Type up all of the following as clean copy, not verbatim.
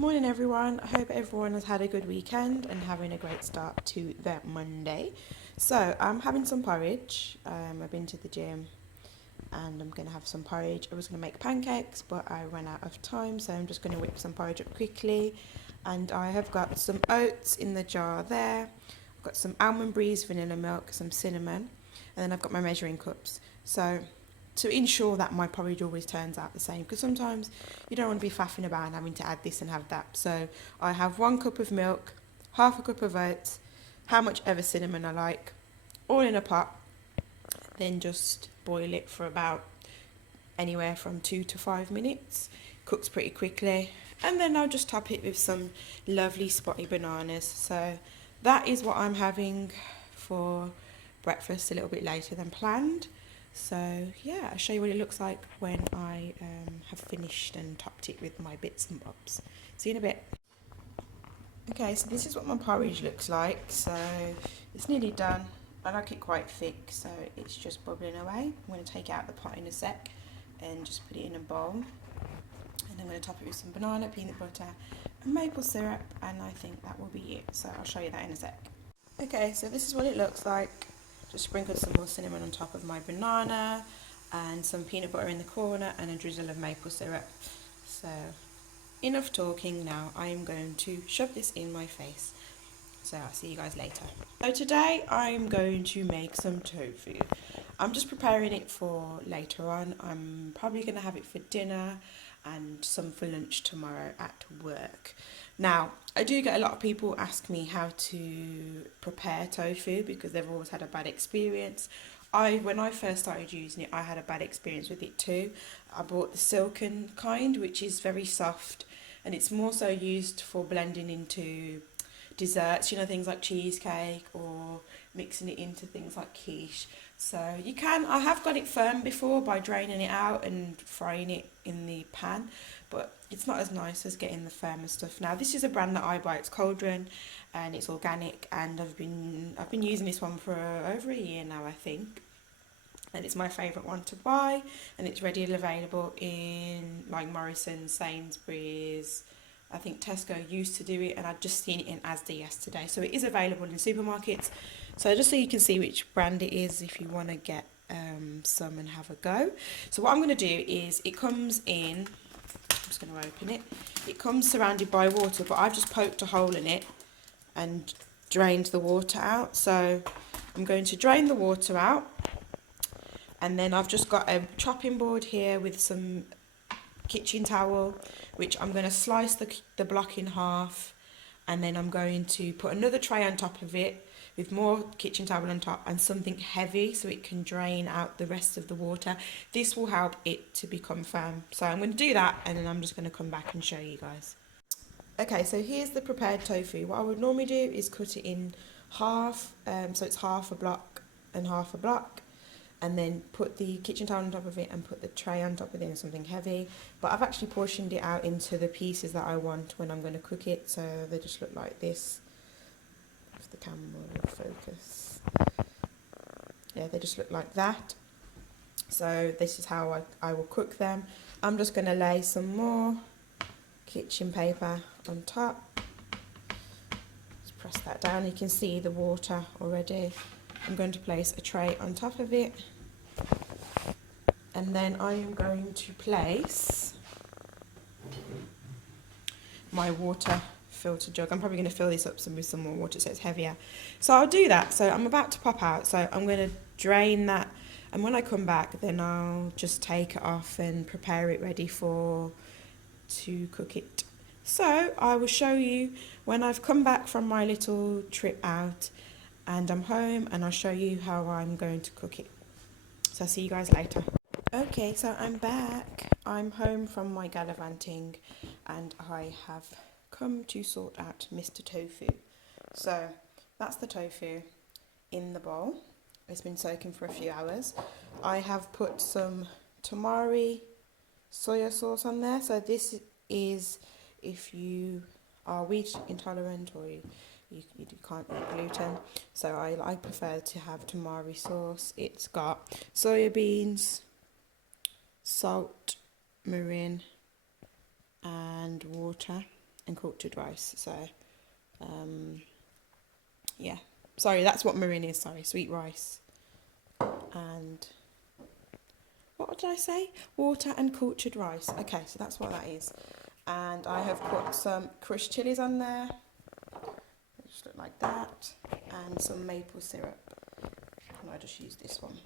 Morning everyone, I hope everyone has had a good weekend and having a great start to their Monday. So I'm having some porridge. I've been to the gym and I'm going to have some porridge. I was going to make pancakes but I ran out of time, so I'm just going to whip some porridge up quickly. And I have got some oats in the jar there. I've got some almond breeze, vanilla milk, some cinnamon, and then I've got my measuring cups. So to ensure that my porridge always turns out the same, because sometimes you don't want to be faffing about and having to add this and have that. So I have 1 cup of milk, half a cup of oats, how much ever cinnamon I like, all in a pot, then just boil it for about anywhere from 2 to 5 minutes. Cooks pretty quickly, and then I'll just top it with some lovely spotty bananas. So that is what I'm having for breakfast a little bit later than planned. So yeah, I'll show you what it looks like when I have finished and topped it with my bits and bobs. See you in a bit. Okay, so this is what my porridge looks like. So it's nearly done. I like it quite thick, so it's just bubbling away. I'm going to take out the pot in a sec and just put it in a bowl. And I'm going to top it with some banana, peanut butter and maple syrup, and I think that will be it. So I'll show you that in a sec. Okay, so this is what it looks like. Just sprinkled some more cinnamon on top of my banana and some peanut butter in the corner and a drizzle of maple syrup. So enough talking now. I am going to shove this in my face. So I'll see you guys later. So today I'm going to make some tofu. I'm just preparing it for later on. I'm probably going to have it for dinner and some for lunch tomorrow at work. Now, I do get a lot of people ask me how to prepare tofu because they've always had a bad experience. When I first started using it, I had a bad experience with it too. I bought the silken kind, which is very soft, and it's more so used for blending into desserts, things like cheesecake, or mixing it into things like quiche. So I have got it firm before by draining it out and frying it in the pan, but it's not as nice as getting the firmer stuff. Now this is a brand that I buy, it's Cauldron, and it's organic, and I've been using this one for over a year now, I think. And it's my favourite one to buy, and it's readily available in like Morrison's, Sainsbury's. I think Tesco used to do it, and I'd just seen it in Asda yesterday. So it is available in supermarkets. So just so you can see which brand it is if you want to get some and have a go. So what I'm going to do is, it comes in, I'm just going to open it. It comes surrounded by water, but I've just poked a hole in it and drained the water out. So I'm going to drain the water out. And then I've just got a chopping board here with some kitchen towel, which I'm going to slice the block in half, and then I'm going to put another tray on top of it with more kitchen towel on top and something heavy so it can drain out the rest of the water. This will help it to become firm. So I'm going to do that, and then I'm just going to come back and show you guys. Okay, so here's the prepared tofu. What I would normally do is cut it in half, so it's half a block and half a block, and then put the kitchen towel on top of it and put the tray on top of it and something heavy. But I've actually portioned it out into the pieces that I want when I'm going to cook it, so they just look like this. If the camera will focus. Yeah, they just look like that. So this is how I will cook them. I'm just going to lay some more kitchen paper on top. Just press that down. You can see the water already. I'm going to place a tray on top of it, and then I am going to place my water filter jug. I'm probably going to fill this up with some more water so it's heavier. So I'll do that. So I'm about to pop out, so I'm going to drain that, and when I come back then I'll just take it off and prepare it ready to cook it. So I will show you when I've come back from my little trip out and I'm home, and I'll show you how I'm going to cook it. So I'll see you guys later. Okay, so I'm back. I'm home from my gallivanting, and I have come to sort out Mr. Tofu. So that's the tofu in the bowl. It's been soaking for a few hours. I have put some tamari soya sauce on there. So this is if you are wheat intolerant or you can't eat gluten. So I prefer to have tamari sauce. It's got soya beans, salt, mirin and water, and cultured rice. So yeah, sorry, that's what mirin is, sorry, sweet rice. And what did I say? Water and cultured rice. Okay, so that's what that is. And I have put some crushed chilies on there. They just look like that. And some maple syrup. And I just use this one.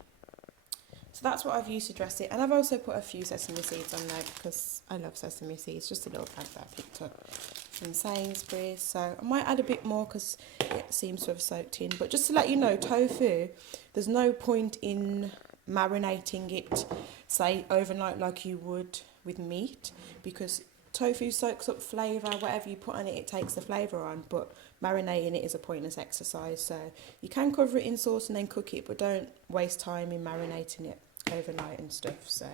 So that's what I've used to dress it. And I've also put a few sesame seeds on there because I love sesame seeds. Just a little bag that I picked up from Sainsbury's. So I might add a bit more because it seems to have soaked in. But just to let you know, tofu, there's no point in marinating it, say, overnight like you would with meat, because tofu soaks up flavour. Whatever you put on it, it takes the flavour on, but marinating it is a pointless exercise. So you can cover it in sauce and then cook it, but don't waste time in marinating it overnight and stuff. So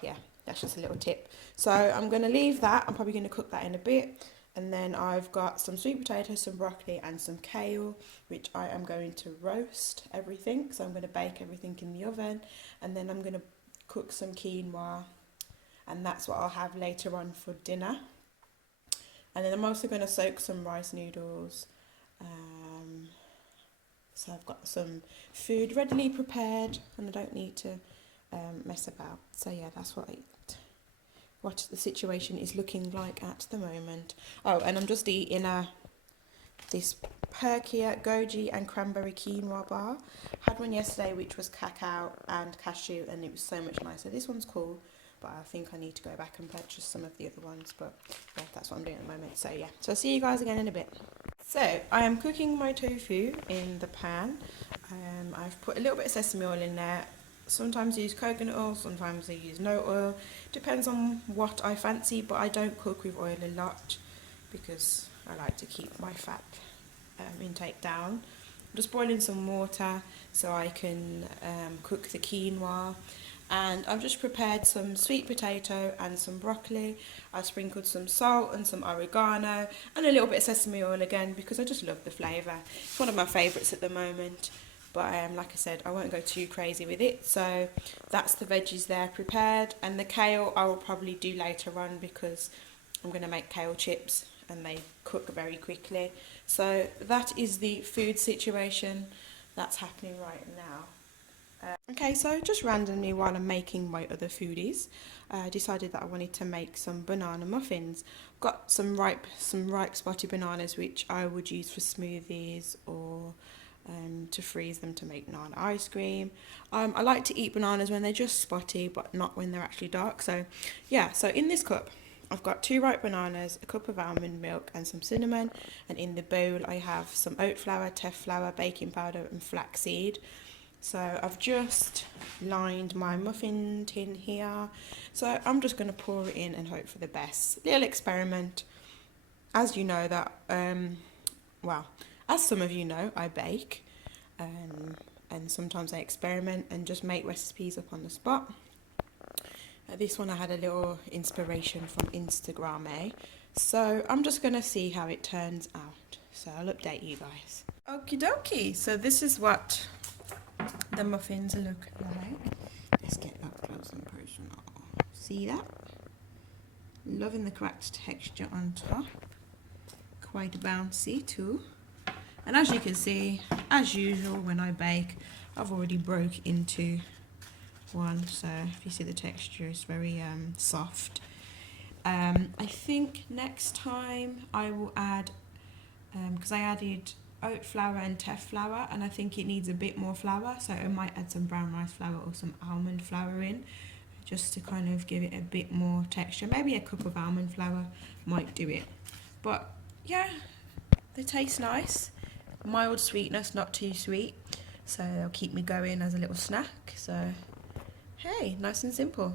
yeah, that's just a little tip. So I'm going to leave that. I'm probably going to cook that in a bit. And then I've got some sweet potatoes, some broccoli and some kale, which I am going to roast everything. So I'm going to bake everything in the oven, and then I'm going to cook some quinoa, and that's what I'll have later on for dinner. And then I'm also going to soak some rice noodles. So I've got some food readily prepared and I don't need to mess about. So yeah, that's what the situation is looking like at the moment. Oh, and I'm just eating this Perkia goji and cranberry quinoa bar. Had one yesterday which was cacao and cashew, and it was so much nicer. This one's cool, but I think I need to go back and purchase some of the other ones. But yeah, that's what I'm doing at the moment. So yeah, so I'll see you guys again in a bit. So I am cooking my tofu in the pan. I've put a little bit of sesame oil in there. Sometimes I use coconut oil, sometimes I use no oil. Depends on what I fancy, but I don't cook with oil a lot because I like to keep my fat intake down. I'm just boiling some water so I can cook the quinoa. And I've just prepared some sweet potato and some broccoli. I sprinkled some salt and some oregano and a little bit of sesame oil again because I just love the flavour. It's one of my favourites at the moment. But like I said, I won't go too crazy with it. So that's the veggies there prepared. And the kale I will probably do later on because I'm going to make kale chips and they cook very quickly. So that is the food situation that's happening right now. Okay, so just randomly while I'm making my other foodies, I decided that I wanted to make some banana muffins. Got some ripe spotty bananas which I would use for smoothies or to freeze them to make banana ice cream. I like to eat bananas when they're just spotty but not when they're actually dark. So yeah, so in this cup I've got 2 ripe bananas, a cup of almond milk and some cinnamon, and in the bowl I have some oat flour, teff flour, baking powder and flaxseed. So I've just lined my muffin tin here. So I'm just going to pour it in and hope for the best. Little experiment. As you know that, well, as some of you know, I bake. And sometimes I experiment and just make recipes up on the spot. This one I had a little inspiration from Instagram, eh? So I'm just going to see how it turns out. So I'll update you guys. Okie dokie. So this is what the muffins look like. Let's get up close and personal. See that? Loving the cracked texture on top. Quite bouncy too. And as you can see, as usual when I bake, I've already broke into one. So if you see the texture is very soft. I think next time I will add, because I added oat flour and teff flour, and I think it needs a bit more flour, so I might add some brown rice flour or some almond flour in just to kind of give it a bit more texture. Maybe a cup of almond flour might do it. But yeah, they taste nice, mild sweetness, not too sweet, so they'll keep me going as a little snack. So hey, nice and simple.